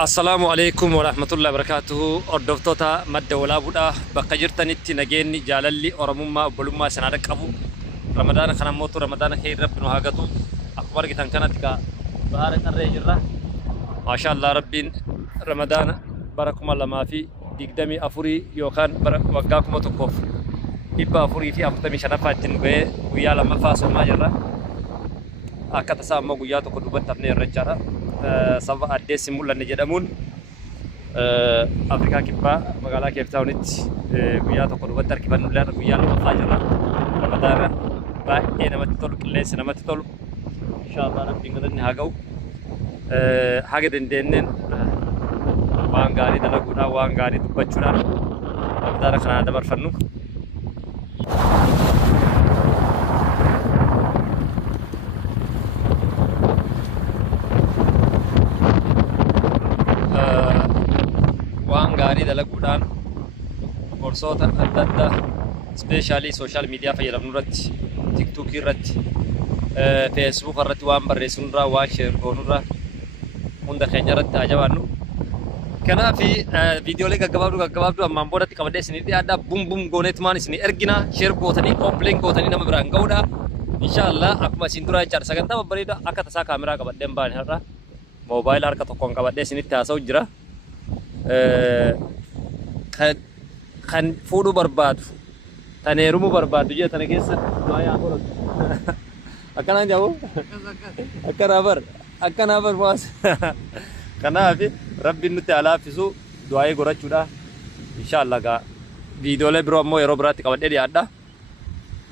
السلام عليكم ورحمة الله وبركاته. أردفتوتا مد ولا بودا بقجرتني تنجيني جاللي أرموما بلوما سنادك أبو رمضان خنا موتو رمضان خير ربنا هاجتو أخبار كتان كانت كا بارك الرجرة ما شاء الله ربين رمضان باركم الله ما في دقدمي أفوري يوكان وقاكم تكوف إبا أفوري في أفتمي شنفات جنبه ويا لما فاسو ما جرا أكتا سامو قياتو كدوبت تبني الرجرة سبب أديس سيمولا نجدمون أفريقيا كيبا مقالة كيف تاونيت ويا تقول وتر كيف نقول ويا لما فاجرة رمضان باي نما تطول كلش نما تطول إن شاء الله ربي قدرني هاجو حاجة دندن وانغاري دلقونا وانغاري دبچونا رمضان خنا دبر فنو waan gaarii dalaguudhaan gorsoota adda addaa ispeeshaalii sooshaal miidiyaa fayyadamnu irratti tiktookii irratti feesbuuk irratti waan barreessinu irraa waan sheer goonu irraa hunda keenya irratti ajabaannu. Kanaaf viidiyoolee gaggabaabduu ammaan boodatti qabadee isinii dhiyaadhaa bum bum gooneetumaan isinii ergina sheer gootanii koompileen gootanii nama biraan ga'uudha. Inshaallah akkuma isin dura jechaadha sagantaa babbareedaa akka tasaa kaameraa qabadheen baane har'a moobaayila harka tokkoon qabadhee isinitti haasa'u jira. Kan fuudhuu barbaadu tan heerumuu barbaadu jee tana keessa du'aa yaa godhatu akkanaan jahu akkanaa bar baas kanaaf rabbiin nutti alaafisu du'aa godhachuudha. Inshaallah gaa viidiyoolee biroo ammoo yeroo biraatti qabadhee dhiyaadha.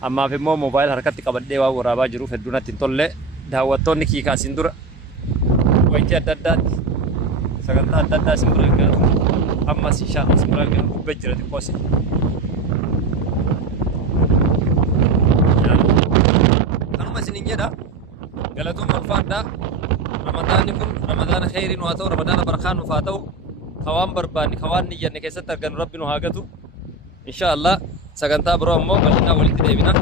Ammaaf immoo moobaayila harkatti qabadhee waan waraabaa jiruuf hedduu natti hin tolle. Daawwattoonni kiikaasiin dura wanti adda addaatti sagantaa adda addaa isin biraan gahu ammas inshaallah isin biraan gahu gubbee jira xiqqoosi kanuma isinin jedha galatoon ulfaadhaa. Ramadaanni kun ramadaana khayriin haa ta'u ramadaana barakaan nuuf haa ta'u hawaan barbaanni hawaan niyyanne keessatti argannu rabbi nu haa gatu. Inshaallah sagantaa biroo ammoo bal'inaa walitti deebina.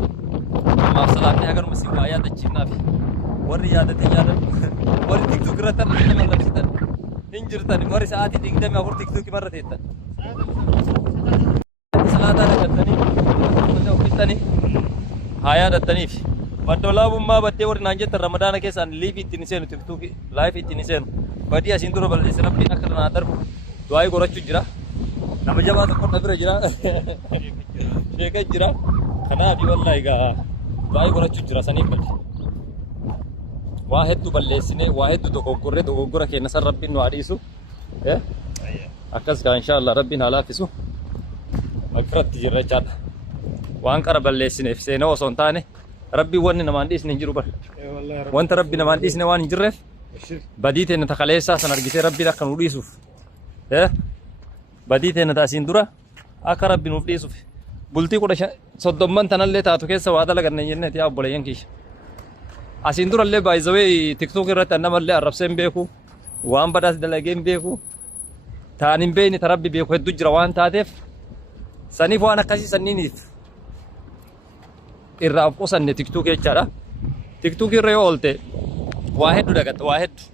Ammaaf salaatee haganuma isin waa yaadachiifnaaf warri yaadate yaadan warri tiktook irratti nama labsitan hinjirtan warri sa'aatii 24 tiktook marra teettan salaataa dhaqattanii wanta uffitanii haa yaadattaniif baddolaabummaa baddee warri naan jettan ramadaana keessaan liifi ittiin seenu tiktook laayifi ittiin seenu badii asiin dura balleesse rabbiin akka tanaa darbu du'aa godhachuu jira. Nama jabaa tokko na bira jira sheeka jira kanaaf wallahi gaa du'aa godhachuu jira saniif balli waa hedduu balleessinee waa hedduu dogoggora keenya san rabbiin nu haadhiisu akkas gaa inshaallah rabbiin haa laaffisu magfiratti jirra jechaadha. Waan qara balleessineef seenaa osoo hin taane rabbiin wanni namaan dhiisne hin jiru bar wanta rabbi namaan dhiisne waan hin jirreef badii teenya takaleessaa san argisee rabbiin akka nu dhiisuuf badii teenya taasiin dura akka rabbi nuuf dhiisuuf bultii 30 tanallee taatu keessa waa dalaganne jenneeti yaa obboleeyyan kiyya. Asiin durallee baay'izawee tiktook irratti namallee arrabseen beeku waan badaas dalageen beeku taan hin beekne ta rabbi beeku hedduu jira waan taateef saniif waan akkasii sanniiniif irraa of qusanne tiktook jechaadha. Tiktook irra yoo oolte waa hedduu dagatta waa hedduu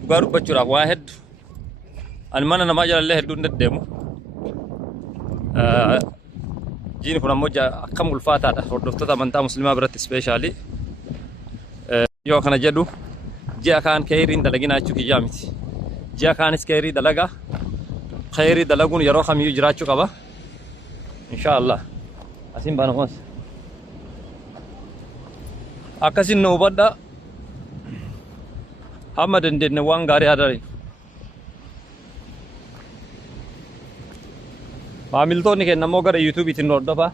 dhugaa dubbachuudhaaf waa hedduu ani mana namaa jalallee hedduu hin deddeemu. Jiini kun ammoo akkam ulfaataadha hordoftoota amantaa musliimaa biratti ispeeshaalii. Yoo kana jedhu ji'a kaan khayriin dalaginaa jechuu kiyyaa miti. Ji'a kaanis khayrii dalagaa. Khayrii dalaguun yeroo kamiyyuu jiraachuu qaba. Inshaallah. Asiin baana kumas. Akkasiin nu hubadhaa. Hamma dandeenye waan gaarii adarii. Maamiltoonni keenya immoo gara yuutuubiitiin nu hordofaa.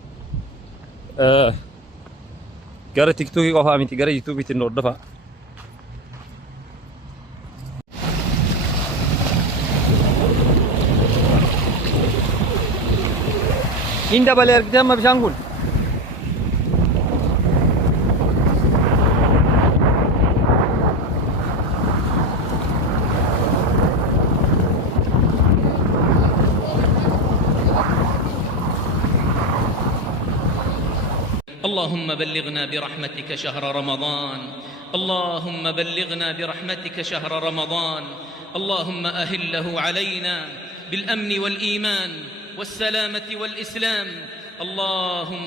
Gara tiktookii qofaa miti gara yuutuubiitiin nu hordofaa. Hin dabalee argitee amma bishaan kun اللهم بلغنا برحمتك شهر رمضان اللهم بلغنا برحمتك شهر رمضان اللهم أهله علينا بالأمن والإيمان والسلامة والإسلام. اللهم